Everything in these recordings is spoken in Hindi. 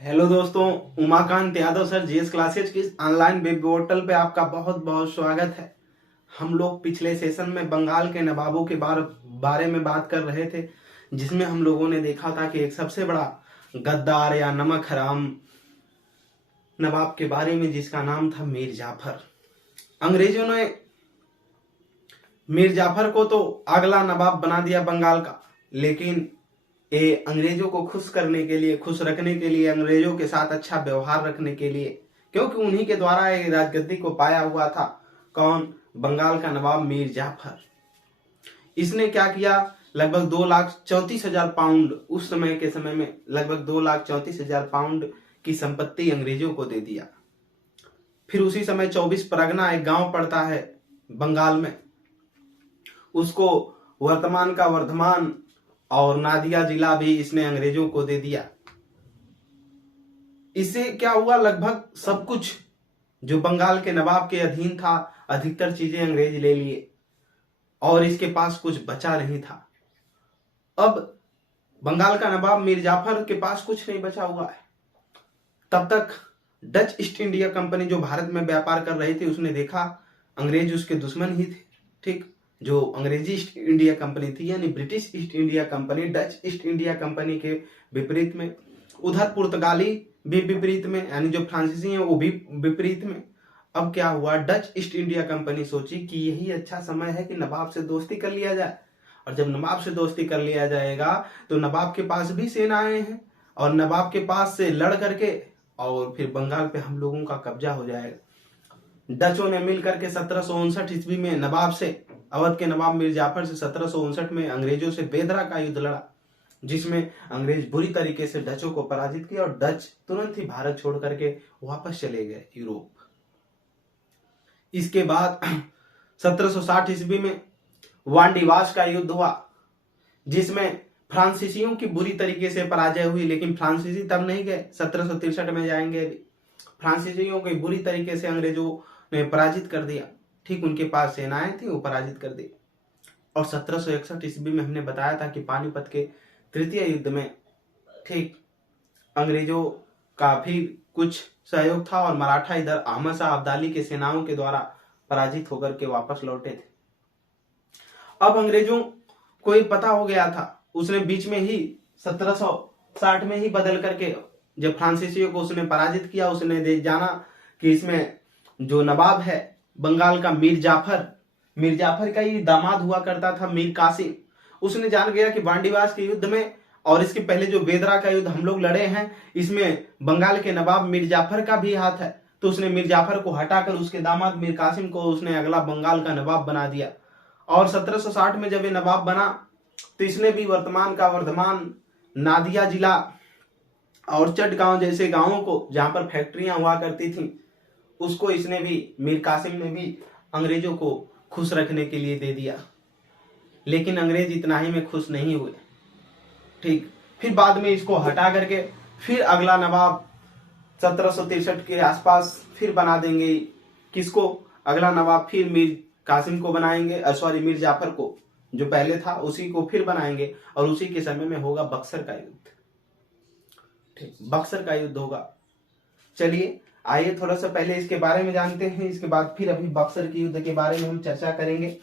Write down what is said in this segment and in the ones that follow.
हेलो दोस्तों, Umakant Yadav sir GS classes की ऑनलाइन वेब पोर्टल पे आपका बहुत बहुत स्वागत है। हम लोग पिछले सेशन में बंगाल के नवाबों के बारे में बात कर रहे थे, जिसमें हम लोगों ने देखा था कि एक सबसे बड़ा गद्दार या नमक हराम नवाब के बारे में, जिसका नाम था मीर जाफर। अंग्रेजों ने मीर जाफर को तो अगला नवाब बना दिया बंगाल का, लेकिन ये अंग्रेजों को खुश करने के लिए, खुश रखने के लिए, अंग्रेजों के साथ अच्छा व्यवहार रखने के लिए, क्योंकि उन्हीं के द्वारा ये राजगद्दी को पाया हुआ था। कौन? बंगाल का नवाब मीर जाफर। इसने क्या किया? लगभग 2,34,000 पाउंड, उस समय के समय में लगभग 2,34,000 पाउंड की संपत्ति अंग्रेजों को दे दिया। फिर उसी समय 24 परगना, एक गांव पड़ता है बंगाल में, उसको वर्तमान का वर्धमान और नादिया जिला भी इसने अंग्रेजों को दे दिया। इससे क्या हुआ? लगभग सब कुछ जो बंगाल के नवाब के अधीन था, अधिकतर चीजें अंग्रेज ले लिए और इसके पास कुछ बचा नहीं था। अब बंगाल का नवाब मीर जाफर के पास कुछ नहीं बचा हुआ है। तब तक डच ईस्ट इंडिया कंपनी जो भारत में व्यापार कर रही थी, उसने देखा अंग्रेज उसके दुश्मन ही थे। ठीक, जो अंग्रेजी ईस्ट इंडिया कंपनी थी, यानी British east India company Dutch east India company के विपरीत में, उधर पुर्तगाली भी विपरीत में, यानी जो फ्रांसीसी हैं वो भी विपरीत में। अब क्या हुआ? डच ईस्ट इंडिया कंपनी सोची कि यही अच्छा समय है कि नवाब से दोस्ती कर लिया जाए, और जब नवाब से दोस्ती कर लिया जाएगा तो नवाब के पास भी सेनाएं हैं, और नवाब के पास से लड़ करके और फिर बंगाल पे हम लोगों का कब्जा हो जाएगा। डचों ने मिलकर के 1759 ईस्वी में नवाब से, अवध के नवाब मीर जाफर से 1759 में अंग्रेजों से बेदरा का युद्ध लड़ा, जिसमें अंग्रेज बुरी तरीके से डचों को पराजित किया और डच तुरंत ही भारत छोड़ करके वापस चले गए यूरोप। इसके बाद 1760 ईस्वी में वांडीवास का युद्ध हुआ, जिसमें फ्रांसीसियों की बुरी तरीके से पराजय हुई, लेकिन फ्रांसीसी तब नहीं गए, 1763 में जाएंगे। अभी फ्रांसीसियों को बुरी तरीके से अंग्रेजों ने पराजित कर दिया। ठीक, उनके पास सेनाएं थी, वो पराजित कर दी। और 1761 ईस्वी में हमने बताया था कि पानीपत के तृतीय युद्ध में, ठीक, अंग्रेजों का भी कुछ सहयोग था और मराठा इधर अहमद शाह अब्दाली के सेनाओं के द्वारा पराजित होकर के वापस लौटे थे। अब अंग्रेजों को ये पता हो गया था, उसने बीच में ही 1760 में ही बदल करके, जब फ्रांसीसियों को उसने पराजित किया, उसने जाना कि इसमें जो नवाब है बंगाल का मीर जाफर का ही दामाद हुआ करता था मीर कासिम। उसने जान गया कि वांडीवास के युद्ध में और इसके पहले जो बेदरा का युद्ध हम लोग लड़े हैं, इसमें बंगाल के नवाब मीर जाफर का भी हाथ है। तो उसने मीर जाफर को हटाकर उसके दामाद मीर कासिम को उसने अगला बंगाल का नवाब बना दिया। और 1760 में जब ये नवाब बना तो इसने भी वर्तमान का वर्धमान, नादिया जिला और चटगांव जैसे गांवों को, जहां पर फैक्ट्रियां हुआ करती थी, उसको इसने भी, मीर कासिम ने भी अंग्रेजों को खुश रखने के लिए दे दिया। लेकिन अंग्रेज इतना ही में खुश नहीं हुए। ठीक, फिर बाद में इसको हटा करके फिर अगला नवाब 1763 के आसपास फिर बना देंगे। किसको? अगला नवाब फिर मीर कासिम को बनाएंगे, सॉरी, मीर जाफर को, जो पहले था उसी को फिर बनाएंगे, और उसी के समय में होगा बक्सर का युद्ध। ठीक, बक्सर का युद्ध होगा। चलिए आइए थोड़ा सा पहले इसके बारे में जानते हैं, इसके बाद फिर अभी बक्सर के युद्ध के बारे में हम चर्चा करेंगे।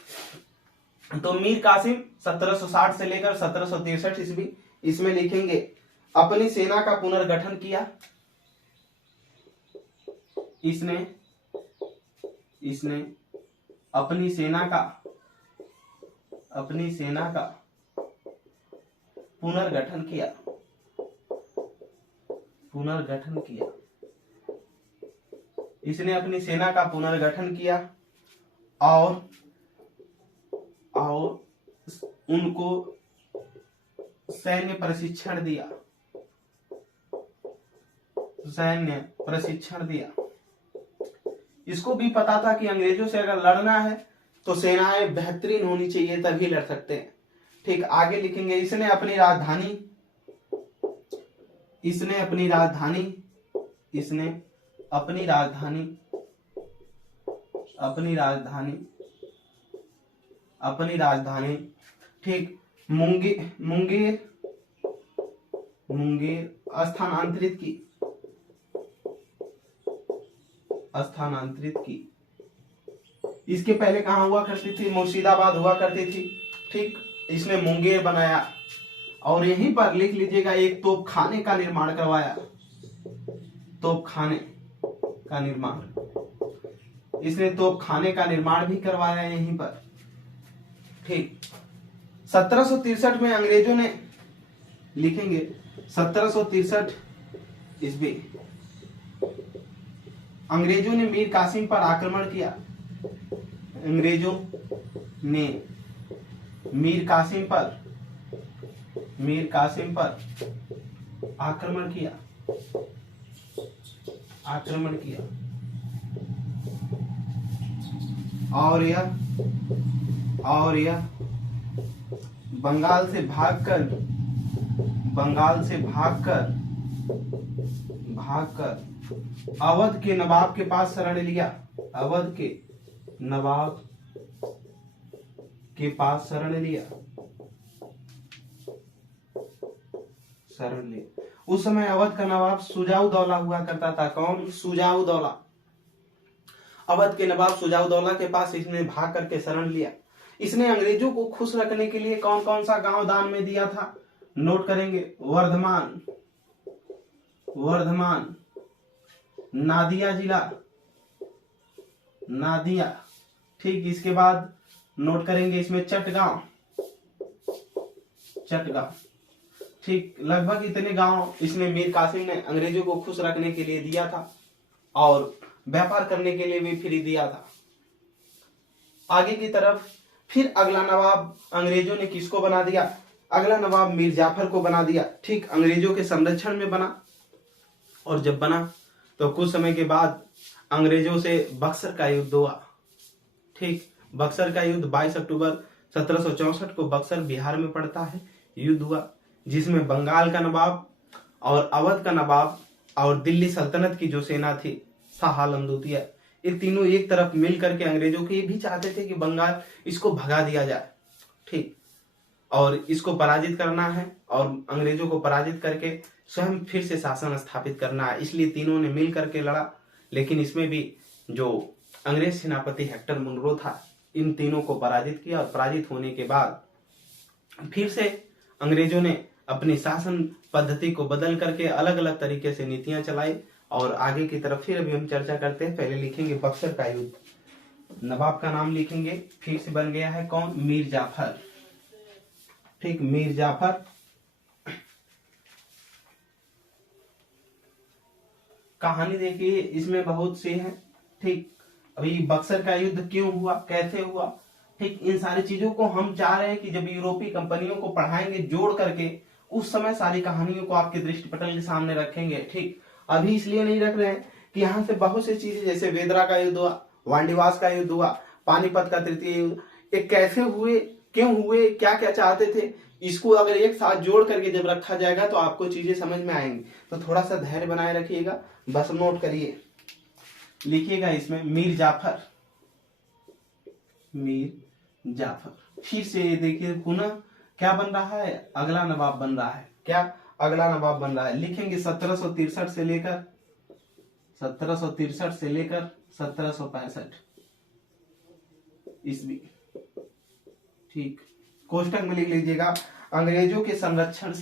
तो मीर कासिम 1760 से लेकर 1763 ईस्वी, इसमें लिखेंगे अपनी सेना का पुनर्गठन किया। इसने अपनी सेना का पुनर्गठन किया। इसने अपनी सेना का पुनर्गठन किया और उनको सैन्य प्रशिक्षण दिया। इसको भी पता था कि अंग्रेजों से अगर लड़ना है तो सेनाएं बेहतरीन होनी चाहिए, तभी लड़ सकते हैं। ठीक, आगे लिखेंगे इसने अपनी राजधानी, ठीक, मुंगेर स्थानांतरित की। स्थानांतरित की। इसके पहले कहाँ हुआ करती थी? मुर्शिदाबाद हुआ करती थी। ठीक, इसने मुंगेर बनाया और यहीं पर लिख लीजिएगा एक तोपखाने का निर्माण करवाया। तोपखाने का निर्माण, इसने तोपखाने का निर्माण भी करवाया यहीं पर। ठीक, 1763 में अंग्रेजों ने, लिखेंगे 1763 ईस्वी, अंग्रेजों ने मीर कासिम पर आक्रमण किया। अंग्रेजों ने मीर कासिम पर आक्रमण किया। और यह बंगाल से भागकर अवध के नवाब के पास शरण लिया। अवध के नवाब के पास शरण लिया। उस समय अवध का नवाब सुजाउदौला हुआ करता था। कौन? सुजाउदौला। अवध के नवाब सुजाउदौला के पास इसने भाग करके शरण लिया। इसने अंग्रेजों को खुश रखने के लिए कौन कौन सा गांव दान में दिया था? नोट करेंगे, वर्धमान, नादिया जिला, नादिया। ठीक, इसके बाद नोट करेंगे इसमें चटगांव। ठीक, लगभग इतने गांव इसने मीर कासिम ने अंग्रेजों को खुश रखने के लिए दिया था और व्यापार करने के लिए भी फ्री दिया था। आगे की तरफ फिर अगला नवाब अंग्रेजों ने किसको बना दिया? अगला नवाब मीर जाफर को बना दिया। ठीक, अंग्रेजों के संरक्षण में बना। और जब बना तो कुछ समय के बाद अंग्रेजों से बक्सर का युद्ध हुआ। ठीक, बक्सर का युद्ध 22 अक्टूबर 1764 को बक्सर बिहार में पड़ता है, युद्ध हुआ, जिसमें बंगाल का नवाब और अवध का नवाब और दिल्ली सल्तनत की जो सेना थी, शाह आलम द्वितीय, ये तीनों एक तरफ मिल करके अंग्रेजों के भी चाहते थे कि बंगाल इसको भगा दिया जाए। ठीक, और इसको पराजित करना है और अंग्रेजों को पराजित करके स्वयं फिर से शासन स्थापित करना है। इसलिए तीनों ने मिल करके लड़ा। लेकिन इसमें भी जो अंग्रेज सेनापति हेक्टर मुनरो था, इन तीनों को पराजित किया और पराजित होने के बाद फिर से अंग्रेजों ने अपनी शासन पद्धति को बदल करके अलग अलग तरीके से नीतियां चलाई। और आगे की तरफ फिर अभी हम चर्चा करते हैं। पहले लिखेंगे बक्सर का युद्ध। नवाब का नाम लिखेंगे, फिर से बन गया है कौन? मीर जाफर। ठीक, मीर जाफर। कहानी देखिए, इसमें बहुत सी है। ठीक, अभी बक्सर का युद्ध क्यों हुआ, कैसे हुआ, ठीक, इन सारी चीजों को हम चाह रहे हैं कि जब यूरोपीय कंपनियों को पढ़ाएंगे जोड़ करके, उस समय सारी कहानियों को आपके दृष्टि पटल के सामने रखेंगे। ठीक, अभी इसलिए नहीं रख रहे हैं कि यहाँ से बहुत सी चीजें, जैसे वेदरा का युद्ध हुआ, वांडीवास का युद्ध हुआ, पानीपत का तृतीय युद्ध, ये कैसे हुए, क्यों हुए, क्या क्या चाहते थे, इसको अगर एक साथ जोड़ करके जब रखा जाएगा तो आपको चीजें समझ में आएंगी। तो थोड़ा सा धैर्य बनाए रखिएगा, बस नोट करिए, लिखिएगा इसमें मीर जाफर। फिर से देखिए पुनः क्या बन रहा है? अगला नवाब बन रहा है। क्या? अगला नवाब बन रहा है। लिखेंगे 1763 से लेकर 1765 ईस्वी। ठीक, कोष्टक में लिख लीजिएगा अंग्रेजों के संरक्षण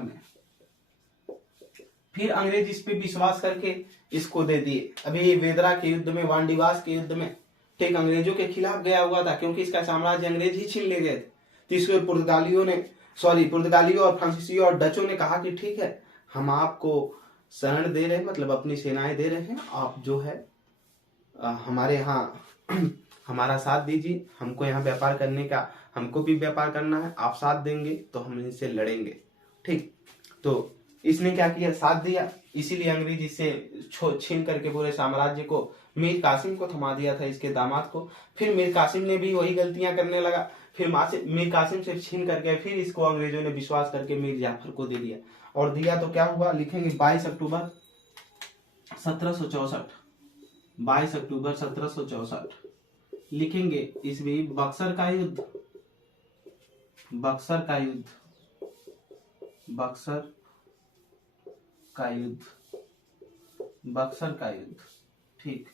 में फिर अंग्रेज इस पे विश्वास करके इसको दे दिए। अभी वेदरा के युद्ध में, वांडीवास के युद्ध में, ठीक, अंग्रेजों के खिलाफ गया हुआ था, क्योंकि इसका साम्राज्य अंग्रेज ही छीन ले गए थे। तो इसमें पुर्तगालियों और फ्रांसीसियों और डचों ने कहा कि ठीक है, हम आपको शरण दे रहे हैं, मतलब अपनी सेनाएं दे रहे हैं, आप जो है हमारे यहाँ हमारा साथ दीजिए, हमको यहाँ व्यापार करने का, हमको भी व्यापार करना है, आप साथ देंगे तो हम इनसे लड़ेंगे। ठीक, तो इसने क्या किया? साथ दिया। इसीलिए अंग्रेज इससे छीन करके पूरे साम्राज्य को मीर कासिम को थमा दिया था, इसके दामाद को। फिर मीर कासिम ने भी वही गलतियां करने लगा, फिर मीर कासिम से छीन करके फिर इसको अंग्रेजों ने विश्वास करके मीर जाफर को दे दिया। और दिया तो क्या हुआ? लिखेंगे 22 अक्टूबर 1764 लिखेंगे ईस्वी। बक्सर का युद्ध बक्सर का युद्ध, बक्सर का युद्ध, बक्सर का युद्ध। ठीक,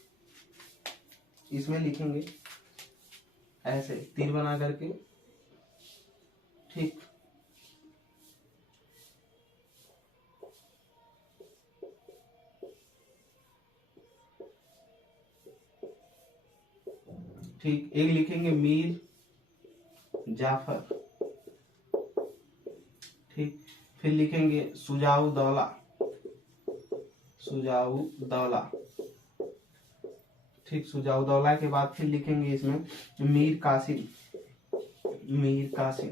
इसमें लिखेंगे ऐसे तीर बना करके। ठीक, ठीक, एक लिखेंगे मीर जाफर। ठीक, फिर लिखेंगे सुजाऊ दौला, सुजाऊ दौला। ठीक, सुजाऊ दौला के बाद फिर लिखेंगे इसमें मीर कासिम, मीर कासिम।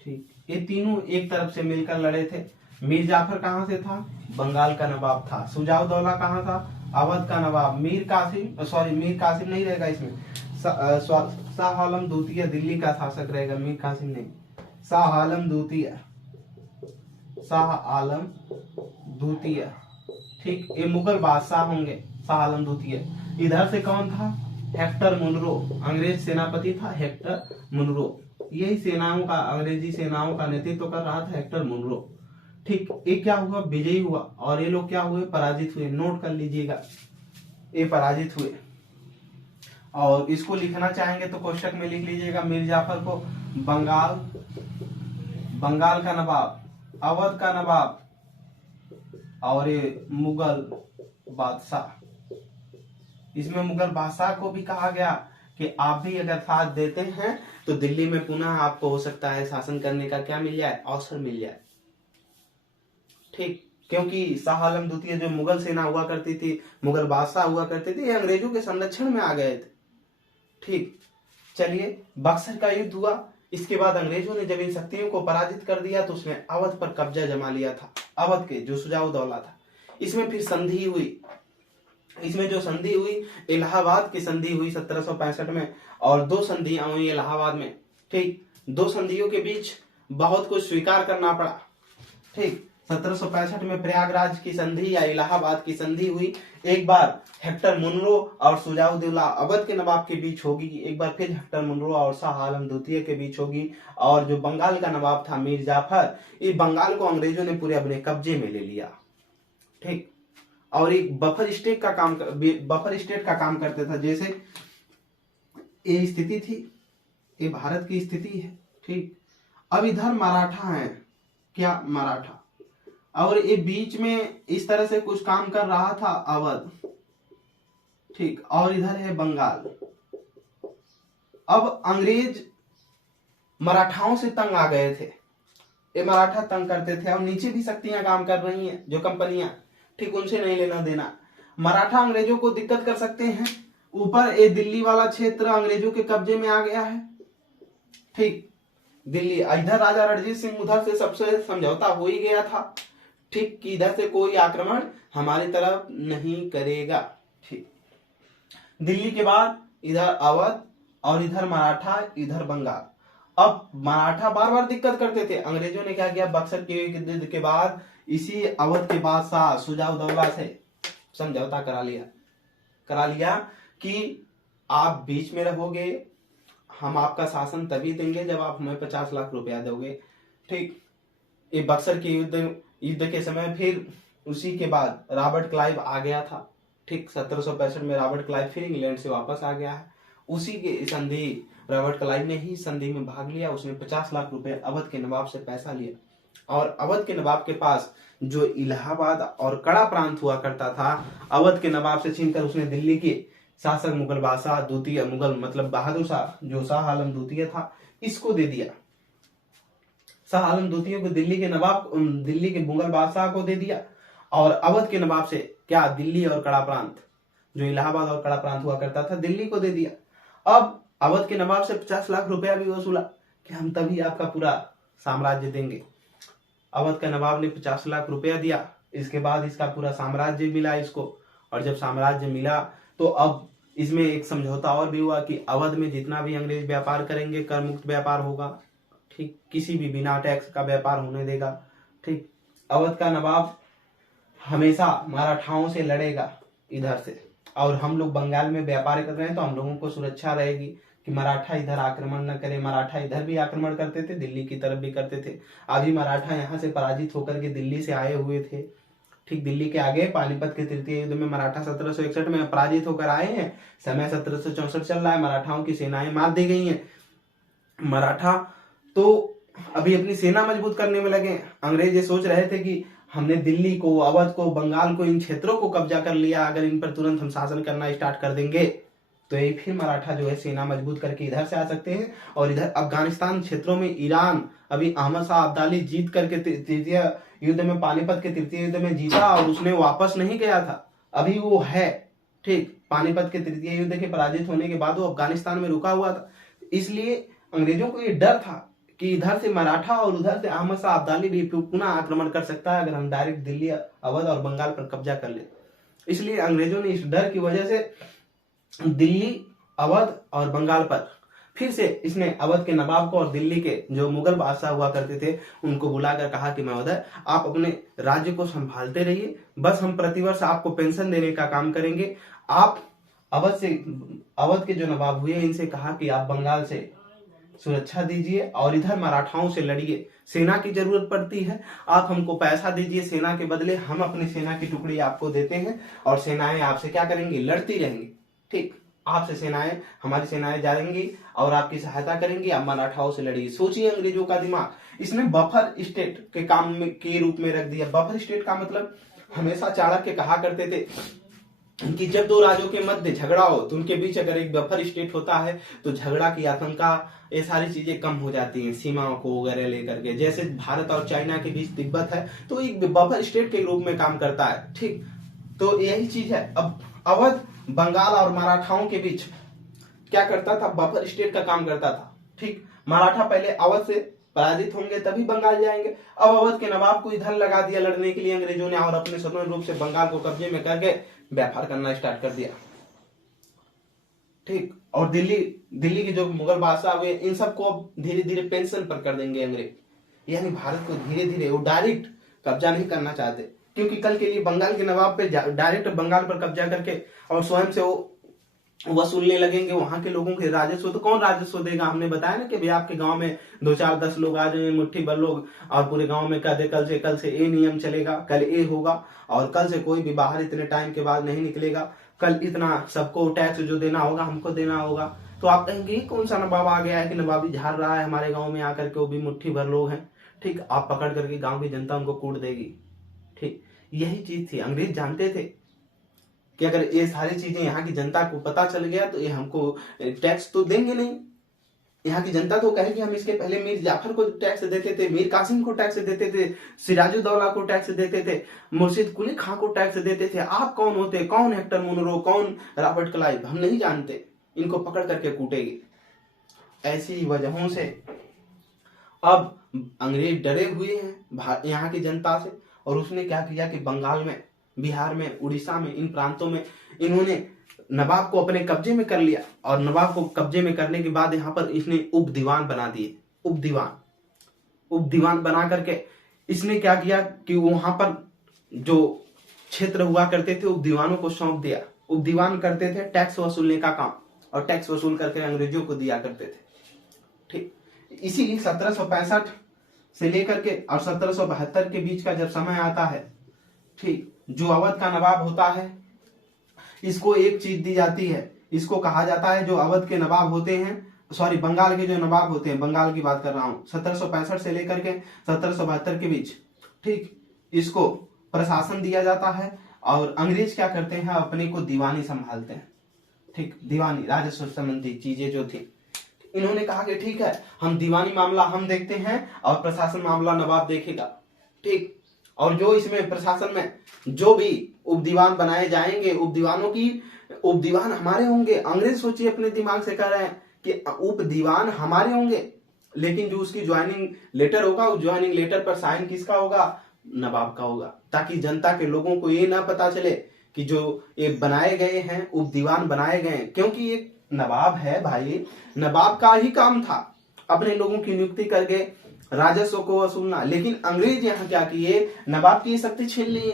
ठीक, ये तीनों एक तरफ से मिलकर लड़े थे। मीर जाफर कहां से था? बंगाल का नवाब था। सुजाऊ दौला कहां था? अवध का नवाब। मीर कासिम, सॉरी मीर कासिम नहीं रहेगा इसमें, शाह आलम द्वितीय दिल्ली का शासक रहेगा, मीर कासिम नहीं, शाह आलम द्वितीय, शाह आलम द्वितीय। ठीक, ये मुगल बादशाह होंगे, शाह आलम द्वितीय। इधर से कौन था? हेक्टर मुनरो, अंग्रेज सेनापति था हेक्टर मुनरो। यही सेनाओं का, अंग्रेजी सेनाओं का नेतृत्व कर रहा था हेक्टर मुनरो। ठीक, ये क्या हुआ? विजयी हुआ, और ये लोग क्या हुए? पराजित हुए। नोट कर लीजिएगा, ये पराजित हुए। और इसको लिखना चाहेंगे तो कोष्टक में लिख लीजिएगा, मीर जाफर को बंगाल, बंगाल का नवाब, अवध का नवाब, और ये मुगल बादशाह। इसमें मुगल बादशाह को भी कहा गया कि आप भी अगर साथ देते हैं तो दिल्ली में पुनः आपको हो सकता है शासन करने का क्या मिल जाए? अवसर मिल जाए। ठीक, क्योंकि शाह आलम द्वितीय जो मुगल सेना हुआ करती थी, मुगल बादशाह हुआ करते थे, ये अंग्रेजों के संरक्षण में आ गए थे। ठीक, चलिए, बक्सर का युद्ध हुआ। इसके बाद अंग्रेजों ने जब इन शक्तियों को पराजित कर दिया तो उसने अवध पर कब्जा जमा लिया था। अवध के जो सुजाऊ दौला था, इसमें फिर संधि हुई। इसमें जो संधि हुई, इलाहाबाद की संधि हुई 1765 में, और दो संधियां हुई इलाहाबाद में। ठीक, दो संधियों के बीच बहुत कुछ स्वीकार करना पड़ा। ठीक, 1765 में प्रयागराज की संधि या इलाहाबाद की संधि हुई। एक बार हेक्टर मुनरो और सुजाऊ दौला अवध के नवाब के बीच होगी, एक बार फिर हेक्टर मुनरो और शाह आलम द्वितीय के बीच होगी। और जो बंगाल का नवाब था मीर जाफर, इस बंगाल को अंग्रेजों ने पूरे अपने कब्जे में ले लिया। ठीक, और एक बफर स्टेट का काम करते था। जैसे ये स्थिति थी, ये भारत की स्थिति है। ठीक, अब इधर मराठा है, क्या मराठा, और ये बीच में इस तरह से कुछ काम कर रहा था अवध। ठीक, और इधर है बंगाल। अब अंग्रेज मराठाओं से तंग आ गए थे, ये मराठा तंग करते थे। अब नीचे भी शक्तियां काम कर रही हैं, जो कंपनियां, ठीक, उनसे नहीं लेना देना। मराठा अंग्रेजों को दिक्कत कर सकते हैं। ऊपर ये दिल्ली वाला क्षेत्र अंग्रेजों के कब्जे में आ गया है। ठीक, दिल्ली, इधर राजा रणजीत सिंह उधर से सबसे समझौता हो ही गया था। ठीक, कि इधर से कोई आक्रमण हमारी तरफ नहीं करेगा। ठीक, दिल्ली के बाद इधर अवध, और इधर मराठा, इधर बंगाल। अब मराठा बार बार दिक्कत करते थे। अंग्रेजों ने क्या किया? बक्सर के युद्ध के बाद इसी अवध के बादशाह सुजाऊ दौला से समझौता करा लिया कि आप बीच में रहोगे, हम आपका शासन तभी देंगे जब आप हमें 50 लाख रुपया दोगे। ठीक, ये बक्सर के युद्ध के समय फिर उसी के बाद रॉबर्ट क्लाइव आ गया था। ठीक, 1765 में रॉबर्ट क्लाइव फिर इंग्लैंड से वापस आ गया है। उसी के संधि, रॉबर्ट क्लाइव ने ही संधि में भाग लिया। उसने 50 लाख रुपए अवध के नवाब से पैसा लिया, और अवध के नवाब के पास जो इलाहाबाद और कड़ा प्रांत हुआ करता था, अवध के नवाब से छीनकर उसने दिल्ली के शासक मुगल बादशाह द्वितीय, मुगल मतलब बहादुर शाह, जो शाह आलम द्वितीय था, इसको दे दिया। शाह आलम द्वितीय को दिल्ली के नवाब, दिल्ली के मुगल बादशाह को दे दिया। और अवध के नवाब से क्या? दिल्ली और कड़ा प्रांत, जो इलाहाबाद और कड़ा प्रांत हुआ करता था, दिल्ली को दे दिया। अब अवध के नवाब से 50 लाख रुपया भी वसूला कि हम तभी आपका पूरा साम्राज्य देंगे। अवध के नवाब ने 50 लाख रुपया दिया। इसके बाद इसका पूरा साम्राज्य मिला इसको, और जब साम्राज्य मिला तो अब इसमें एक समझौता और भी हुआ कि अवध में जितना भी अंग्रेज व्यापार करेंगे कर मुक्त व्यापार होगा। ठीक, किसी भी बिना टैक्स का व्यापार होने देगा। ठीक, अवध का नवाब हमेशा मराठाओं से लड़ेगा इधर से, और हम लोग बंगाल में व्यापार कर रहे हैं तो हम लोगों को सुरक्षा रहेगी कि मराठा इधर आक्रमण न करे। मराठा इधर भी आक्रमण करते थे, दिल्ली की तरफ भी करते थे। अभी मराठा यहाँ से पराजित होकर के दिल्ली से आए हुए थे। ठीक, दिल्ली के आगे पानीपत के तृतीय युद्ध में मराठा 1761 में पराजित होकर आए हैं। समय 1764 चल रहा है, मराठाओं की सेनाएं मार दी गई हैं। मराठा तो अभी अपनी सेना मजबूत करने में लगे। अंग्रेज ये सोच रहे थे कि हमने दिल्ली को, अवध को, बंगाल को, इन क्षेत्रों को कब्जा कर लिया, अगर इन पर तुरंत हम शासन करना स्टार्ट कर देंगे तो ये फिर मराठा जो है सेना मजबूत करके इधर से आ सकते हैं। और इधर अफगानिस्तान क्षेत्रों में ईरान, अभी अहमद शाह अब्दाली जीत करके तृतीय युद्ध में, पानीपत के तृतीय युद्ध में जीता और उसने वापस नहीं गया था, अभी वो है। ठीक, पानीपत के तृतीय युद्ध के पराजित होने के बाद वो अफगानिस्तान में रुका हुआ था। इसलिए अंग्रेजों को ये डर था कि इधर से मराठा और उधर से अहमद शाह अब्दाली भी पुनः आक्रमण कर सकता है अगर हम डायरेक्ट दिल्ली, अवध और बंगाल पर कब्जा कर ले। इसलिए अंग्रेजों ने इस डर की वजह से दिल्ली, अवध और बंगाल पर फिर से इसने अवध के नवाब को और दिल्ली के जो मुगल बादशाह हुआ करते थे उनको बुलाकर कहा कि महोदय, आप अपने राज्य को संभालते रहिए, बस हम प्रतिवर्ष आपको पेंशन देने का काम करेंगे। आप अवध के जो नवाब हुए इनसे कहा कि आप बंगाल से सुरक्षा दीजिए और इधर मराठाओं से लड़िए, सेना की जरूरत पड़ती है, आप हमको पैसा दीजिए, सेना के बदले हम अपनी सेना की टुकड़ी आपको देते हैं और सेनाएं आपसे क्या करेंगी, लड़ती रहेंगी। ठीक, आपसे सेनाएं, हमारी सेनाएं जाएंगी और आपकी सहायता करेंगी, आप मराठाओं से लड़िए। सोचिए अंग्रेजों का दिमाग, इसने बफर स्टेट के काम में के रूप में रख दिया। बफर स्टेट का मतलब, हमेशा चाणक्य कहा करते थे कि जब दो राज्यों के मध्य झगड़ा हो तो उनके बीच अगर एक बफर स्टेट होता है तो झगड़ा की आशंका, ये सारी चीजें कम हो जाती हैं सीमाओं को वगैरह लेकर के। जैसे भारत और चाइना के बीच तिब्बत है तो एक बफर स्टेट के रूप में काम करता है। ठीक, तो यही चीज है। अब अवध, बंगाल और मराठाओं के बीच क्या करता था, बफर स्टेट का काम करता था। ठीक, मराठा पहले अवध से पराजित होंगे तभी बंगाल जाएंगे। अब अवध के नवाब को इधर लगा दिया लड़ने के लिए अंग्रेजों ने और अपने स्वतंत्र रूप से बंगाल को कब्जे में करके व्यापार करना स्टार्ट कर दिया। ठीक, और दिल्ली के जो मुगल बादशाह हुए इन सबको धीरे धीरे पेंशन पर कर देंगे अंग्रेज। यानी भारत को धीरे धीरे, वो डायरेक्ट कब्जा नहीं करना चाहते, क्योंकि कल के लिए बंगाल के नवाब पे डायरेक्ट बंगाल पर कब्जा करके और स्वयं से वो वसूलने लगेंगे वहां के लोगों के राजस्व। तो कौन राजस्व देगा? हमने बताया ना कि भाई आपके गांव में 2 4 10 लोग आ जाए, मुट्ठी भर लोग, और पूरे गांव में कह दे कल से ये नियम चलेगा, कल ये होगा, और कल से कोई भी बाहर इतने टाइम के बाद नहीं निकलेगा, कल इतना सबको टैक्स जो देना होगा हमको देना होगा। तो आप कहेंगे कौन सा नवाब आ गया है कि नवाबी झाड़ रहा है हमारे गाँव में आकर के, वो भी मुट्ठी भर लोग हैं। ठीक, आप पकड़ करके गाँव की जनता उनको कूट देगी। ठीक, यही चीज थी। अंग्रेज जानते थे कि अगर ये सारी चीजें यहाँ की जनता को पता चल गया तो ये हमको टैक्स तो देंगे नहीं। यहाँ की जनता तो कहेगी हम इसके पहले मीर जाफर को टैक्स देते थे, मीर कासिम को टैक्स देते थे, सिराजुद्दौला को टैक्स देते थे, मुर्शिद कुली खां को टैक्स देते थे। आप कौन होते? कौन हेक्टर मुनरो? कौन रॉबर्ट क्लाइव? हम नहीं जानते। इनको पकड़ करके कूटेगी। ऐसी वजहों से अब अंग्रेज डरे हुए हैं यहाँ की जनता से, और उसने क्या किया कि बंगाल में, बिहार में, उड़ीसा में, इन प्रांतों में इन्होंने नवाब को अपने कब्जे में कर लिया। और नवाब को कब्जे में करने के बाद यहाँ पर इसने उप दीवान बना दिए। उप दीवान बना करके इसने क्या किया कि वहां पर जो क्षेत्र हुआ करते थे उप दीवानों को सौंप दिया। उप दीवान करते थे टैक्स वसूलने का काम, और टैक्स वसूल करके अंग्रेजों को दिया करते थे। ठीक, इसीलिए 1765 से लेकर के और 1772 के बीच का जब समय आता है, ठीक, जो अवध का नवाब होता है इसको एक चीज दी जाती है, इसको कहा जाता है, जो अवध के नवाब होते हैं, सॉरी बंगाल के जो नवाब होते हैं, बंगाल की बात कर रहा हूं, 1765 से लेकर के 1772 के बीच, ठीक, इसको प्रशासन दिया जाता है। और अंग्रेज क्या करते हैं, अपने को दीवानी संभालते हैं। ठीक, दीवानी राजस्व संबंधी चीजें जो थी, इन्होंने कहा कि ठीक है, हम दीवानी मामला हम देखते हैं और प्रशासन मामला नवाब देखेगा। ठीक, और जो इसमें प्रशासन में जो भी उप दीवान बनाए जाएंगे, उप दीवान हमारे होंगे। अंग्रेज सोचिए अपने दिमाग से कह रहे हैं कि उप दीवान हमारे होंगे, लेकिन जो उसकी ज्वाइनिंग लेटर होगा, उस ज्वाइनिंग लेटर पर साइन किसका होगा? नवाब का होगा, ताकि जनता के लोगों को ये ना पता चले कि जो ये बनाए गए हैं, उप दीवान बनाए गए हैं, क्योंकि ये नवाब है भाई, नवाब का ही काम था अपने लोगों की नियुक्ति करके राजस्व को वसूलना। लेकिन अंग्रेज यहाँ क्या किए, नवाब की शक्ति छीन लिए,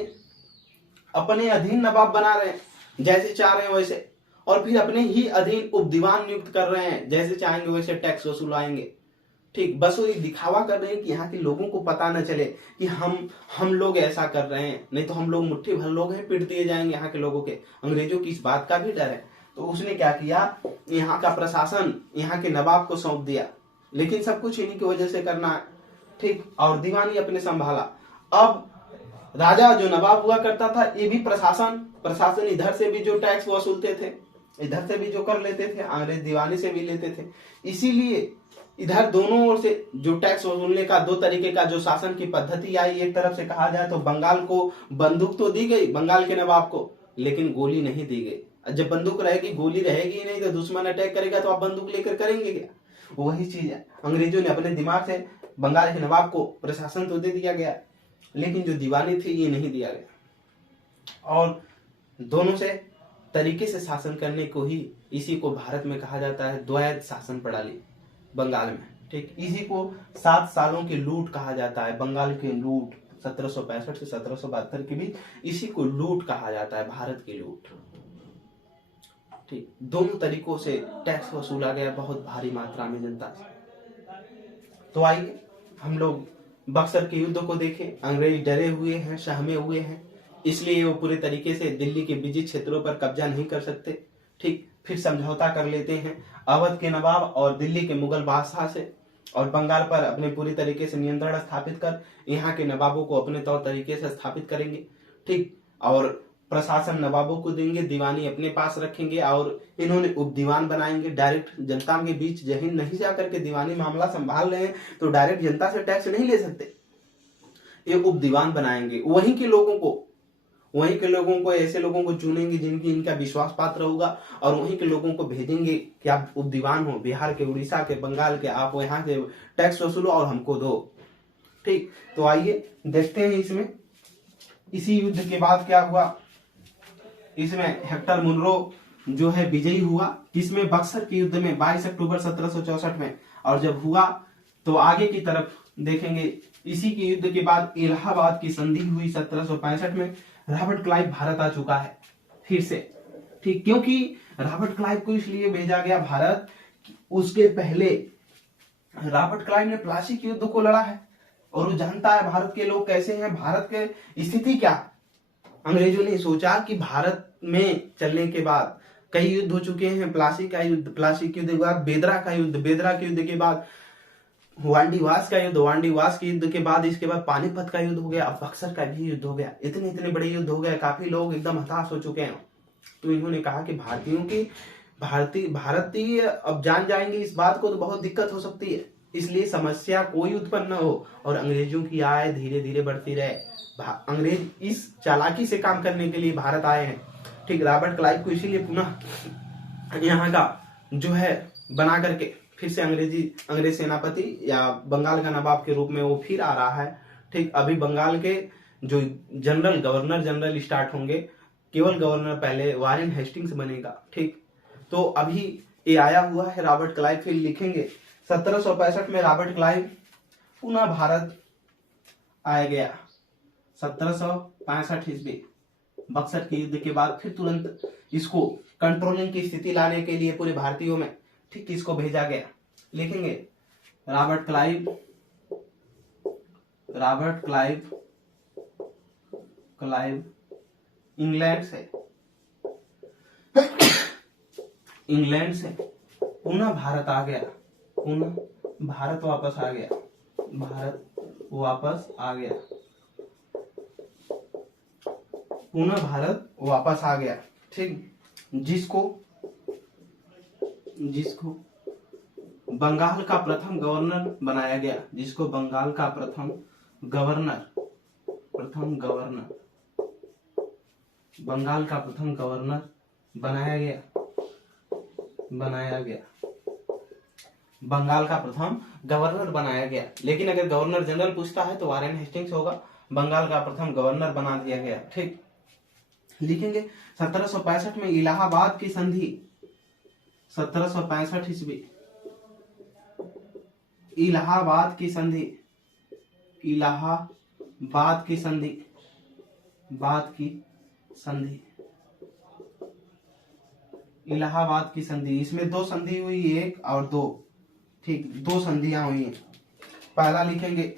अपने अधीन नवाब बना रहे हैं, जैसे चाह रहे हैं वैसे। और फिर अपने ही अधीन उपदीवान नियुक्त कर रहे हैं, जैसे चाहेंगे वैसे टैक्स वसूलाएंगे। ठीक, बस वो दिखावा कर रहे हैं कि यहाँ के लोगों को पता न चले कि हम लोग ऐसा कर रहे हैं, नहीं तो हम लोग मुट्ठी भर लोग हैं, पीट दिए जाएंगे यहाँ के लोगों के। अंग्रेजों की इस बात का भी डर है। तो उसने क्या किया, यहाँ का प्रशासन यहाँ के नवाब को सौंप दिया, लेकिन सब कुछ इन्हीं की वजह से करना है। ठीक, और दीवानी अपने संभाला। अब राजा जो नवाब हुआ करता था, ये भी प्रशासन इधर से भी जो टैक्स वसूलते थे, इधर से भी जो कर लेते थे, अंग्रेज दीवानी से भी लेते थे। इसीलिए इधर दोनों ओर से जो टैक्स वसूलने का दो तरीके का जो शासन की पद्धति आई, एक तरफ से कहा जाए तो बंगाल को बंदूक तो दी गई, बंगाल के नवाब को, लेकिन गोली नहीं दी गई। जब बंदूक रहेगी, गोली रहेगी ही नहीं, तो दुश्मन अटैक करेगा तो आप बंदूक लेकर करेंगे क्या? वही चीज है, अंग्रेजों ने अपने दिमाग से बंगाल के नवाब को प्रशासन तो दे दिया गया, लेकिन जो दीवानी थी ये नहीं दिया गया। और दोनों से तरीके से शासन करने को ही, इसी को भारत में कहा जाता है द्वैध शासन प्रणाली बंगाल में। ठीक, इसी को 7 सालों की लूट कहा जाता है, बंगाल की लूट 1765 से 1772 के बीच, इसी को लूट कहा जाता है, भारत की लूट। ठीक, दोनों तरीकों से टैक्स वसूला गया बहुत भारी मात्रा में जनता से। तो आइए हम लोग बक्सर के युद्ध को देखें। अंग्रेज डरे हुए हैं, सहमे हुए हैं, इसलिए वो पूरे तरीके से दिल्ली के विजित क्षेत्रों पर कब्जा नहीं कर सकते। ठीक, फिर समझौता कर लेते हैं अवध के नवाब और दिल्ली के मुगल बादशाह से, और बंगाल पर अपने पूरी तरीके से नियंत्रण स्थापित कर यहाँ के नवाबों को अपने तौर तरीके से स्थापित करेंगे। ठीक, और प्रशासन नवाबों को देंगे, दीवानी अपने पास रखेंगे, और इन्होंने उपदीवान बनाएंगे। डायरेक्ट जनता के बीच जहीं नहीं जाकर के दीवानी मामला संभाल रहे हैं तो डायरेक्ट जनता से टैक्स नहीं ले सकते, ये उपदीवान बनाएंगे। वहीं के लोगों को ऐसे लोगों को चुनेंगे जिनकी इनका विश्वास पात्र होगा, और वहीं के लोगों को भेजेंगे कि आप उपदीवान हो, बिहार के, उड़ीसा के, बंगाल के, आप यहाँ से टैक्स वसूलो और हमको दो। ठीक, तो आइए देखते हैं इसमें इसी युद्ध के बाद क्या हुआ। इसमें हेक्टर मुनरो जो है विजयी हुआ, किसमें, बक्सर के युद्ध में 22 अक्टूबर 1764 में। और जब हुआ तो आगे की तरफ देखेंगे, इसी के युद्ध के बाद इलाहाबाद की संधि हुई 1765 में। रॉबर्ट क्लाइव भारत आ चुका है फिर से। ठीक, क्योंकि रॉबर्ट क्लाइव को इसलिए भेजा गया भारत, उसके पहले रॉबर्ट क्लाइव ने प्लासी के युद्ध को लड़ा है, और वो जानता है भारत के लोग कैसे हैं, भारत के स्थिति क्या। अंग्रेजों ने सोचा कि भारत में चलने के बाद कई युद्ध हो चुके हैं, प्लासी का युद्ध, प्लासी के युद्ध के बाद बेदरा का युद्ध, बेदरा के युद्ध के बाद वांडीवास का युद्ध, वांडीवास के युद्ध के बाद इसके बाद पानीपत का युद्ध हो गया, अब बक्सर का भी युद्ध हो गया। इतने इतने बड़े युद्ध हो गए, काफी लोग एकदम हताश हो चुके हैं। तो इन्होंने कहा कि भारतीय अब जान जाएंगे इस बात को तो बहुत दिक्कत हो सकती है, इसलिए समस्या कोई उत्पन्न न हो और अंग्रेजों की आय धीरे धीरे बढ़ती रहे। अंग्रेज इस चालाकी से काम करने के लिए भारत आए हैं। ठीक, रॉबर्ट क्लाइव को इसीलिए पुनः यहाँ का जो है बना करके फिर से अंग्रेज सेनापति या बंगाल का नवाब के रूप में वो फिर आ रहा है। ठीक, अभी बंगाल के जो गवर्नर जनरल स्टार्ट होंगे, केवल गवर्नर पहले वारेन हेस्टिंग्स बनेगा। ठीक, तो अभी ये आया हुआ है रॉबर्ट क्लाइव, फिर लिखेंगे 1765 में रॉबर्ट क्लाइव पुनः भारत आया गया। 1765 ईस्वी बक्सर के युद्ध के बाद फिर तुरंत इसको कंट्रोलिंग की स्थिति लाने के लिए पूरे भारतीयों में, ठीक, इसको भेजा गया। लिखेंगे रॉबर्ट क्लाइव इंग्लैंड से पुनः भारत आ गया, पुनः भारत वापस आ गया। ठीक, जिसको बंगाल का प्रथम गवर्नर बनाया गया, जिसको बंगाल का प्रथम गवर्नर बनाया गया। बंगाल का प्रथम गवर्नर बनाया गया, लेकिन अगर गवर्नर जनरल पूछता है तो वारेन हेस्टिंग्स होगा। बंगाल का प्रथम गवर्नर बना दिया गया। ठीक, लिखेंगे 1765 में इलाहाबाद की संधि, 1765 ईस्वी इलाहाबाद की संधि इलाहाबाद की संधि, इसमें दो संधि हुई, एक और दो, ठीक, दो संधियां हुई हैं। पहला लिखेंगे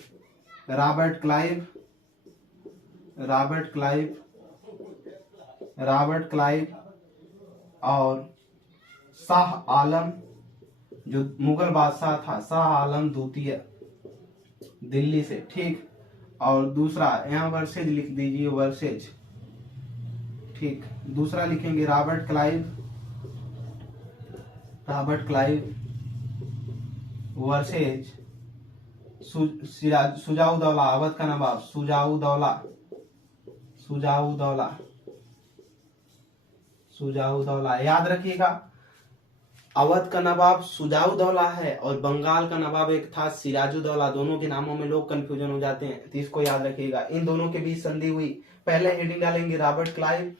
Robert Clive, Robert Clive, Robert Clive और शाह आलम, जो मुगल बादशाह था, शाह आलम द्वितीय दिल्ली से, ठीक। और दूसरा यहाँ वर्सेज लिख दीजिए, वर्सेज, ठीक। दूसरा लिखेंगे Robert Clive, Robert Clive versus Shujauddaula, Awadh का नवाब सुजाउदौला, सुजाउदौला, सुजाउदौला। याद रखिएगा, अवध का नवाब सुजाउदौला है और बंगाल का नवाब एक था सिराजुद्दौला। दोनों के नामों में लोग कंफ्यूजन हो जाते हैं, तो इसको याद रखिएगा। इन दोनों के बीच संधि हुई। पहले हेडिंग डालेंगे रॉबर्ट क्लाइव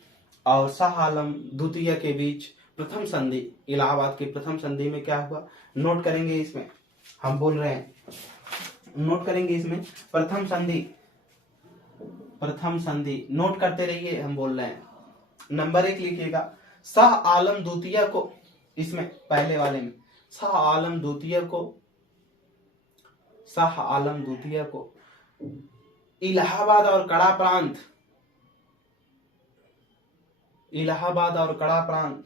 और शाह आलम द्वितीय के बीच प्रथम संधि, इलाहाबाद की प्रथम संधि में क्या हुआ नोट करेंगे। इसमें हम बोल रहे हैं, नोट करेंगे इसमें प्रथम संधि, प्रथम संधि नोट करते रहिए, हम बोल रहे हैं। नंबर 1 लिखिएगा, शाह आलम द्वितीय को, इसमें पहले वाले में शाह आलम द्वितीय को, शाह आलम द्वितीय को इलाहाबाद और कड़ा प्रांत, इलाहाबाद और कड़ा प्रांत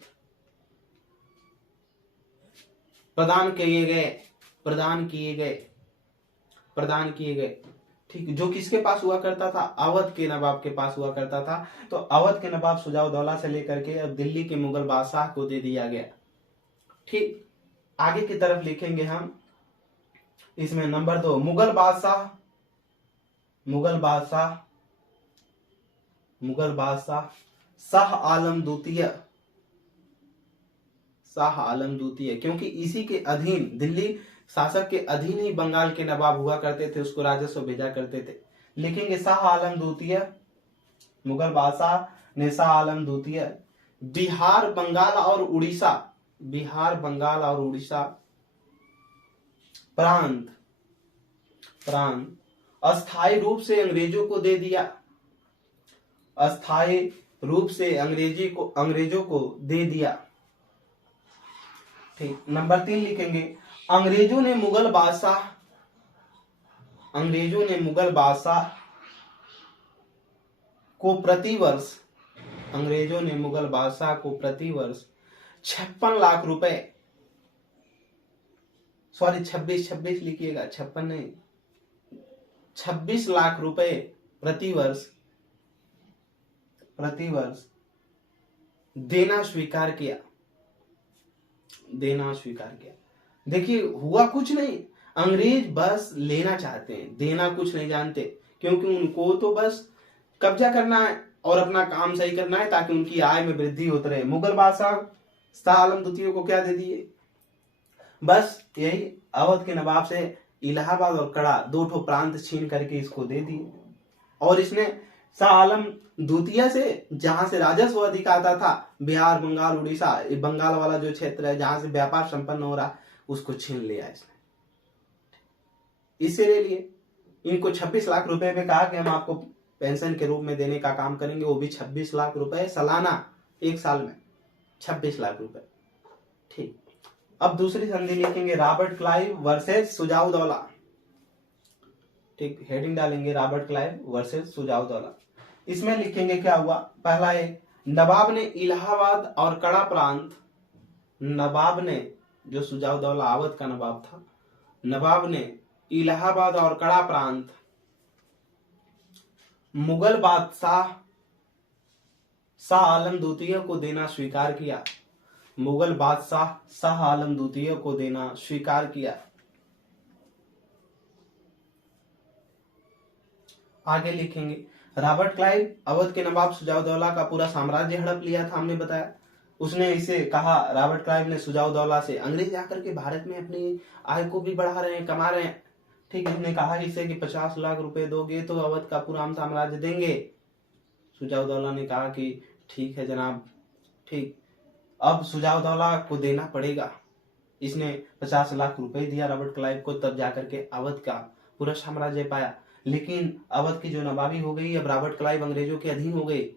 प्रदान किए गए, प्रदान किए गए, प्रदान किए गए, ठीक। जो किसके पास हुआ करता था, अवध के नवाब के पास हुआ करता था। तो अवध के नवाब सुजाउदौला से लेकर के अब दिल्ली के मुगल बादशाह को दे दिया गया, ठीक। आगे की तरफ लिखेंगे हम, इसमें नंबर 2 मुगल बादशाह, मुगल बादशाह, मुगल बादशाह शाह आलम द्वितीय, शाह आलम द्वितीय, क्योंकि इसी के अधीन, दिल्ली शासक के अधीन ही बंगाल के नवाब हुआ करते थे, उसको राजस्व भेजा करते थे। लिखेंगे शाह आलम द्वितीय, मुगल बादशाह ने शाह आलम द्वितीय बिहार, बंगाल और उड़ीसा, बिहार, बंगाल और उड़ीसा प्रांत, प्रांत अस्थायी रूप से अंग्रेजों को दे दिया, अस्थायी रूप से अंग्रेजों को दे दिया, ठीक। नंबर 3 लिखेंगे, अंग्रेजों ने मुगल बादशाह, अंग्रेजों ने मुगल बादशाह को प्रतिवर्ष, अंग्रेजों ने मुगल बादशाह को प्रतिवर्ष 56 लाख रुपए, सॉरी 26 लिखिएगा, 56 नहीं, 26 लाख रुपए प्रतिवर्ष, प्रतिवर्ष देना स्वीकार किया, देना स्वीकार किया। देखिए हुआ कुछ नहीं, अंग्रेज बस लेना चाहते हैं, देना कुछ नहीं जानते, क्योंकि उनको तो बस कब्जा करना है और अपना काम सही करना है ताकि उनकी आय में वृद्धि होती रहे। मुगल बादशाह शाह आलम द्वितीय को क्या दे दिए, बस यही अवध के नवाब से इलाहाबाद और कड़ा, 2 प्रांत छीन करके इसको दे दिए। और इसने शाह आलम द्वितीय से, जहां से राजस्व अधिक आता था, बिहार, बंगाल, उड़ीसा, बंगाल वाला जो क्षेत्र है जहां से व्यापार संपन्न हो रहा, उसको छीन लिया इसने, इससे ले लिए। इनको 26 लाख रुपए में कहा कि हम आपको पेंशन के रूप में देने का काम करेंगे, वो भी 26 लाख रुपए सालाना, एक साल में 26 लाख रुपए, ठीक। अब दूसरी संधि लिखेंगे रॉबर्ट क्लाइव वर्सेस सुजाउदौला, ठीक। हेडिंग डालेंगे रॉबर्ट क्लाइव वर्सेस सुजाउदौला। इसमें लिखेंगे क्या हुआ, पहला है नवाब ने इलाहाबाद और कड़ा प्रांत, नवाब ने, जो सुजाउदौला अवध का नवाब था, नवाब ने इलाहाबाद और कड़ा प्रांत मुगल बादशाह शाह आलम द्वितीय को देना स्वीकार किया, मुगल बादशाह शाह आलम द्वितीय को देना स्वीकार किया। आगे लिखेंगे रॉबर्ट क्लाइव अवध के नवाब सुजाउदौला का पूरा साम्राज्य हड़प लिया था, हमने बताया। उसने इसे कहा, रॉबर्ट क्लाइव ने सुजाउदौला से, अंग्रेज आकर के भारत में अपनी आय को भी बढ़ा रहे हैं, कमा रहे हैं, ठीक। उसने कहा इसे कि 50 लाख रुपए दोगे तो अवध का पूरा हम साम्राज्य देंगे। सुजाउदौला ने कहा कि ठीक है जनाब, ठीक। अब सुजाउदौला को देना पड़ेगा। इसने 50 लाख रुपए दिया रॉबर्ट क्लाइव को, तब जाकर के अवध का पूरा साम्राज्य पाया। लेकिन अवध की जो नवाबी हो गई, अब रॉबर्ट क्लाइव अंग्रेजों के अधीन हो गए।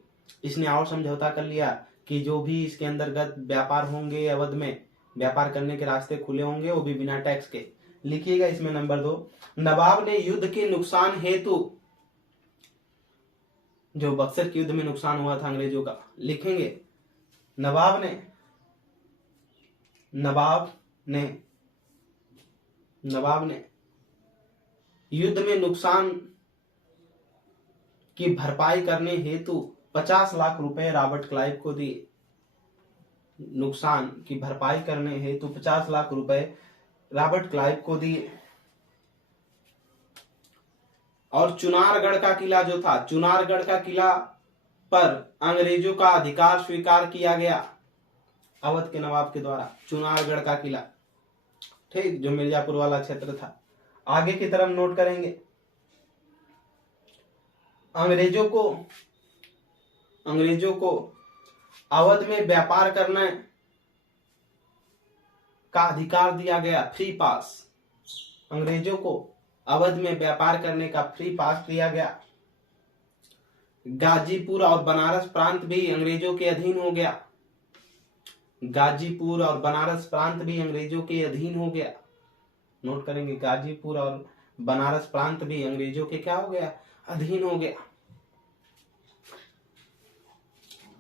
इसने और समझौता कर लिया कि जो भी इसके अंतर्गत व्यापार होंगे, अवध में व्यापार करने के रास्ते खुले होंगे, वो भी बिना टैक्स के। लिखिएगा इसमें नंबर 2, नवाब ने युद्ध के नुकसान हेतु, जो बक्सर के युद्ध में नुकसान हुआ था अंग्रेजों का, लिखेंगे नवाब ने युद्ध में नुकसान की भरपाई करने हेतु 50 लाख रुपए रॉबर्ट क्लाइव को दिए। नुकसान की भरपाई करने हेतु 50 लाख रुपए रॉबर्ट क्लाइव को दिए। और चुनारगढ़ का किला जो था, चुनारगढ़ का किला पर अंग्रेजों का अधिकार स्वीकार किया गया अवध के नवाब के द्वारा। चुनारगढ़ का किला, ठीक, जो मिर्जापुर वाला क्षेत्र था। आगे की तरफ नोट करेंगे, अंग्रेजों को अवध में व्यापार करने का अधिकार दिया गया, फ्री पास। अंग्रेजों को अवध में व्यापार करने का फ्री पास दिया गया। गाजीपुर और बनारस प्रांत भी अंग्रेजों के अधीन हो गया। गाजीपुर और बनारस प्रांत भी अंग्रेजों के अधीन हो गया। नोट करेंगे, गाजीपुर और बनारस प्रांत भी अंग्रेजों के क्या हो गया, अधीन हो गया।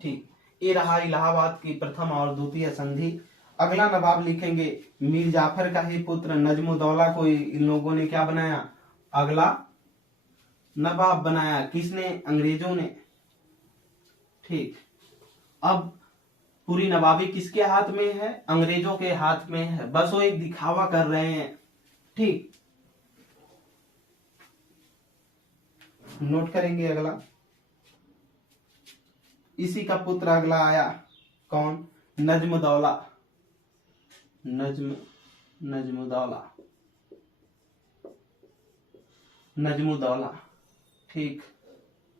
ठीक, ये रहा इलाहाबाद की प्रथम और द्वितीय संधि। अगला नवाब लिखेंगे मीर जाफर का ही पुत्र नजमुद्दौला को इन लोगों ने क्या बनाया, अगला नवाब बनाया। किसने, अंग्रेजों ने। ठीक, अब पूरी नवाबी किसके हाथ में है, अंग्रेजों के हाथ में है। बस वो एक दिखावा कर रहे हैं। ठीक, नोट करेंगे अगला, इसी का पुत्र अगला आया, कौन, नजमुद्दौला। नजमुद्दौला, ठीक,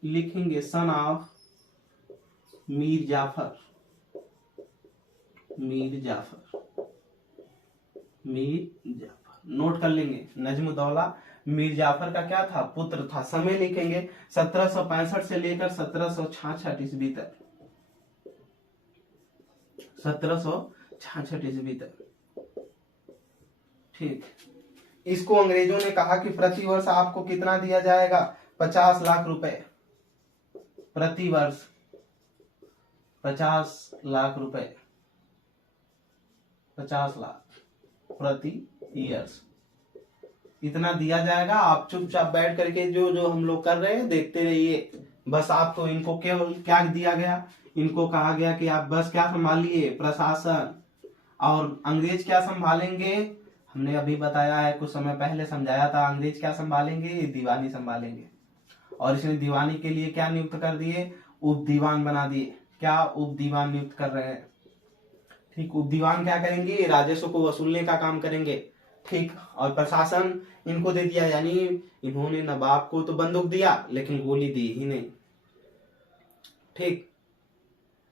लिखेंगे son of Mir Jafar. Note कर लेंगे, नजमुद्दौला मीर जाफर का क्या था, पुत्र था। समय लिखेंगे 1765 से लेकर 1766 ईस्वी तक। 1766 ईस्वी तक। ठीक, इसको अंग्रेजों ने कहा कि प्रति वर्ष आपको कितना दिया जाएगा, 50 लाख रुपए प्रति वर्ष। 50 लाख रुपए, 50 लाख प्रति ईयर्स, इतना दिया जाएगा। आप चुपचाप बैठ करके जो हम लोग कर रहे हैं देखते रहिए। बस आपको, इनको केवल क्या दिया गया, इनको कहा गया कि आप बस क्या संभालिए, प्रशासन। और अंग्रेज क्या संभालेंगे, हमने अभी बताया है, कुछ समय पहले समझाया था। अंग्रेज क्या संभालेंगे, दीवानी संभालेंगे। और इसने दीवानी के लिए क्या नियुक्त कर दिए, उप दीवान बना दिए। क्या उप दीवान नियुक्त कर रहे हैं। ठीक, उप दीवान क्या करेंगे, राजस्व को वसूलने का काम करेंगे। ठीक, और प्रशासन इनको दे दिया, यानी इन्होंने नवाब को तो बंदूक दिया लेकिन गोली दी ही नहीं। ठीक,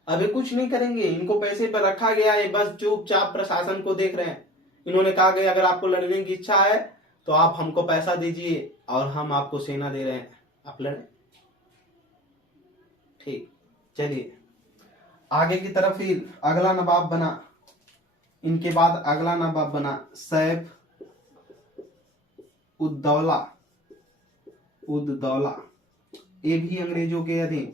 अभी कुछ नहीं करेंगे, इनको पैसे पर रखा गया है, बस चुपचाप प्रशासन को देख रहे हैं। इन्होंने कहा कि अगर आपको लड़ने की इच्छा है तो आप हमको पैसा दीजिए और हम आपको सेना दे रहे हैं, आप लड़े। ठीक, चलिए आगे की तरफ। फिर अगला नवाब बना, इनके बाद अगला नवाब बना सैफ उद्दौला। ये भी अंग्रेजों के अधीन।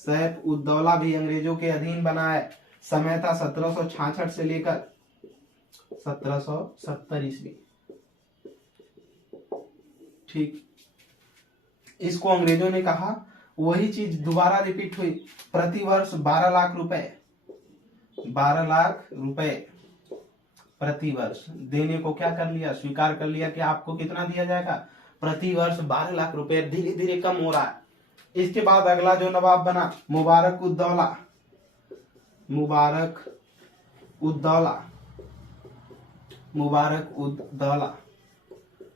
सैफ उद्दौला भी अंग्रेजों के अधीन बना है। समय था 1766 से लेकर 1770 ईस्वी। ठीक, इसको अंग्रेजों ने कहा, वही चीज दोबारा रिपीट हुई। प्रति वर्ष 12 लाख रुपए, 12 लाख रुपए प्रति वर्ष देने को क्या कर लिया, स्वीकार कर लिया कि आपको कितना दिया जाएगा, प्रति वर्ष 12 लाख रुपए। धीरे धीरे कम हो रहा है। इसके बाद अगला जो नवाब बना मुबारक उद्दौला।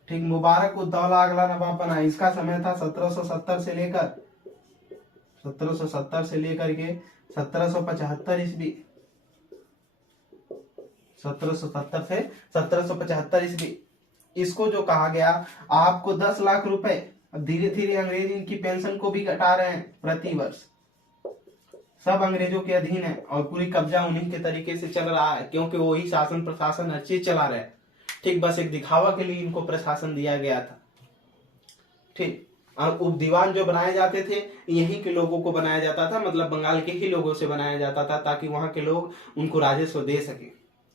ठीक, मुबारक उद्दौला अगला नवाब बना। इसका समय था 1770 से लेकर के 1775 ईस्वी। 1770 से 1775 ईस्वी। इसको जो कहा गया, आपको 10 लाख रुपए, धीरे धीरे अंग्रेज इनकी पेंशन को भी घटा रहे हैं प्रति वर्ष। सब अंग्रेजों के अधीन है और पूरी कब्जा उन्हीं के तरीके से चल रहा है, क्योंकि वही शासन प्रशासन अच्छे चला रहे। ठीक, बस एक दिखावा के लिए इनको प्रशासन दिया गया था। ठीक, उप दीवान जो बनाए जाते थे यहीं के लोगों को बनाया जाता था, मतलब बंगाल के ही लोगों से बनाया जाता था, ताकि वहां के लोग उनको राजस्व दे सके।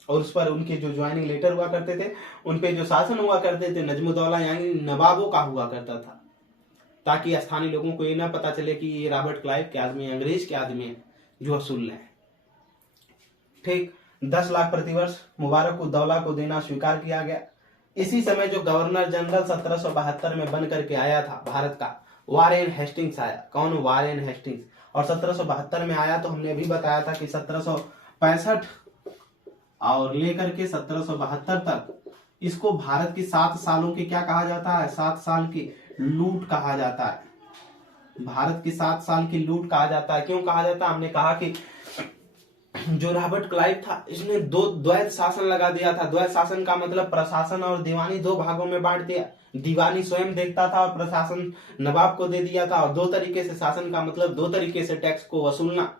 और उस पर उनके जो ज्वाइनिंग लेटर हुआ करते थे, उन पे जो शासन हुआ करते थे नजमुद्दौला यानी नवाबों का हुआ करता था, ताकि स्थानीय लोगों को ये ना पता चले कि ये रॉबर्ट क्लाइव के आदमी, अंग्रेज के आदमी है जो वसूल रहे हैं। ठीक, 10 लाख प्रतिवर्ष मुबारक उद्दौला को देना स्वीकार किया गया। इसी समय जो गवर्नर जनरल 1772 में बन करके आया था भारत का, वारेन हेस्टिंग्स आया। कौन? Warren Hastings. और 1772 में आया तो हमने अभी बताया था कि 1765 और लेकर के 1772 तक इसको भारत की 7 सालों की क्या कहा जाता है? 7 साल की लूट कहा जाता है। भारत की 7 साल की लूट कहा जाता है। क्यों कहा जाता है? हमने कहा कि जो रॉबर्ट क्लाइव था इसने द्वैत शासन लगा दिया था। द्वैत शासन का मतलब प्रशासन और दीवानी 2 भागों में बांट दिया। दीवानी स्वयं देखता था और प्रशासन नवाब को दे दिया था। और 2 तरीके से शासन का मतलब 2 तरीके से टैक्स को वसूलना।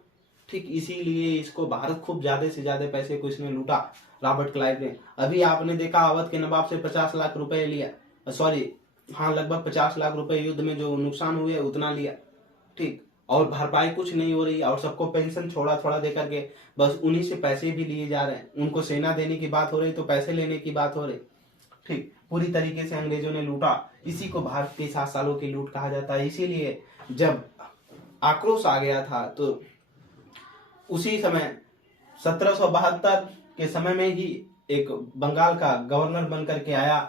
ठीक, इसीलिए इसको भारत खूब ज्यादा से ज्यादा पैसे को इसने लूटा रॉबर्ट क्लाइव ने। अभी आपने देखा अवध के नवाब से 50 लाख रुपए लिया, सॉरी हाँ लगभग 50 लाख रुपए युद्ध में जो नुकसान हुए उतना लिया। ठीक, और भरपाई कुछ नहीं हो रही और सबको पेंशन थोड़ा थोड़ा दे करके बस उन्हीं से पैसे भी लिए जा रहे हैं। उनको सेना देने की बात हो रही तो पैसे लेने की बात हो रही। ठीक, पूरी तरीके से अंग्रेजों ने लूटा। इसी को भारत के 7 सालों की लूट कहा जाता है। इसीलिए जब आक्रोश आ गया था तो उसी समय 1772 के समय में ही एक बंगाल का गवर्नर बन करके आया।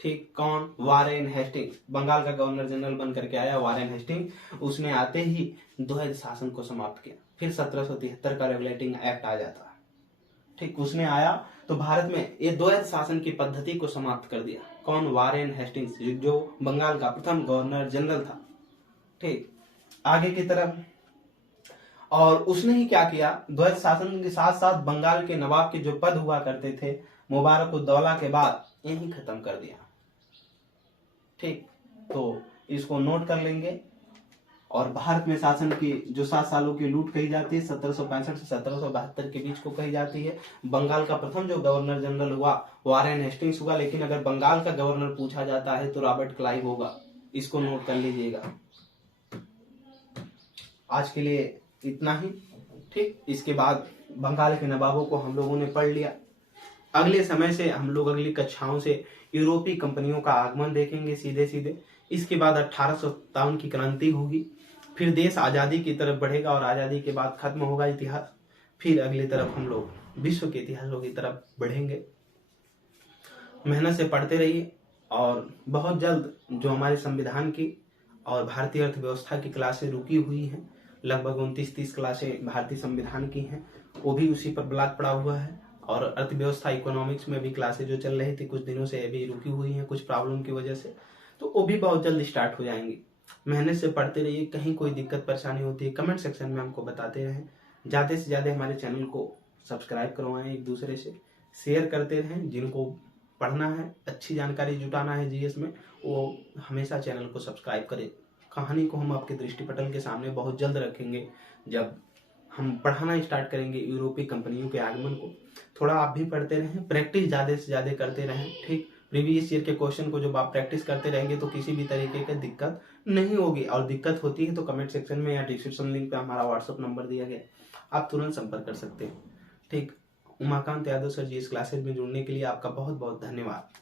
ठीक, कौन? Warren Hastings. बंगाल का गवर्नर जनरल बन करके आया वारेन हेस्टिंग्स। उसने आते ही द्वैत शासन को समाप्त किया। फिर 1773 का रेगुलेटिंग एक्ट आ जाता है। ठीक, उसने आया तो भारत में ये द्वैत शासन की पद्धति को समाप्त कर दिया। कौन? वारेन हेस्टिंग्स, जो बंगाल का प्रथम गवर्नर जनरल था। ठीक, आगे की तरफ और उसने ही क्या किया, द्वैत शासन के साथ साथ बंगाल के नवाब के जो पद हुआ करते थे मुबारक उद्दौला के बाद, यही खत्म कर दिया। ठीक, तो इसको नोट कर लेंगे। और भारत में शासन की जो 7 सालों की लूट कही जाती है 1765 से 1772 के बीच को कही जाती है। बंगाल का प्रथम जो गवर्नर जनरल हुआ वारेन हेस्टिंग्स हुआ, लेकिन अगर बंगाल का गवर्नर पूछा जाता है तो रॉबर्ट क्लाइव होगा। इसको नोट कर लीजिएगा। आज के लिए इतना ही। ठीक, इसके बाद बंगाल के नवाबों को हम लोगों ने पढ़ लिया। अगले समय से हम लोग अगली कक्षाओं से यूरोपीय कंपनियों का आगमन देखेंगे सीधे सीधे। इसके बाद 1857 की क्रांति होगी। फिर देश आजादी की तरफ बढ़ेगा और आजादी के बाद खत्म होगा इतिहास। फिर अगली तरफ हम लोग विश्व के इतिहासों की तरफ बढ़ेंगे। मेहनत से पढ़ते रहिए और बहुत जल्द जो हमारे संविधान की और भारतीय अर्थव्यवस्था की क्लासें रुकी हुई हैं, लगभग 29-30 क्लासें भारतीय संविधान की हैं, वो भी उसी पर ब्लॉक पड़ा हुआ है। और अर्थव्यवस्था इकोनॉमिक्स में भी क्लासें जो चल रही थी कुछ दिनों से अभी रुकी हुई हैं कुछ प्रॉब्लम की वजह से, तो वो भी बहुत जल्द स्टार्ट हो जाएंगी। मेहनत से पढ़ते रहिए। कहीं कोई दिक्कत परेशानी होती है कमेंट सेक्शन में हमको बताते रहें। ज़्यादा से ज़्यादा हमारे चैनल को सब्सक्राइब करवाएं, एक दूसरे से शेयर करते रहें। जिनको पढ़ना है, अच्छी जानकारी जुटाना है जीएस में, वो हमेशा चैनल को सब्सक्राइब करें। कहानी को हम आपके दृष्टिपटल के सामने बहुत जल्द रखेंगे जब हम पढ़ाना स्टार्ट करेंगे यूरोपीय कंपनियों के आगमन को। थोड़ा आप भी पढ़ते रहें, प्रैक्टिस ज़्यादा से ज़्यादा करते रहें। ठीक, प्रीवियस ईयर के क्वेश्चन को जब आप प्रैक्टिस करते रहेंगे तो किसी भी तरीके की दिक्कत नहीं होगी। और दिक्कत होती है तो कमेंट सेक्शन में या डिस्क्रिप्शन लिंक पे हमारा व्हाट्सअप नंबर दिया गया, आप तुरंत संपर्क कर सकते हैं। ठीक, उमाकांत यादव सर जी इस क्लासेज में जुड़ने के लिए आपका बहुत बहुत धन्यवाद।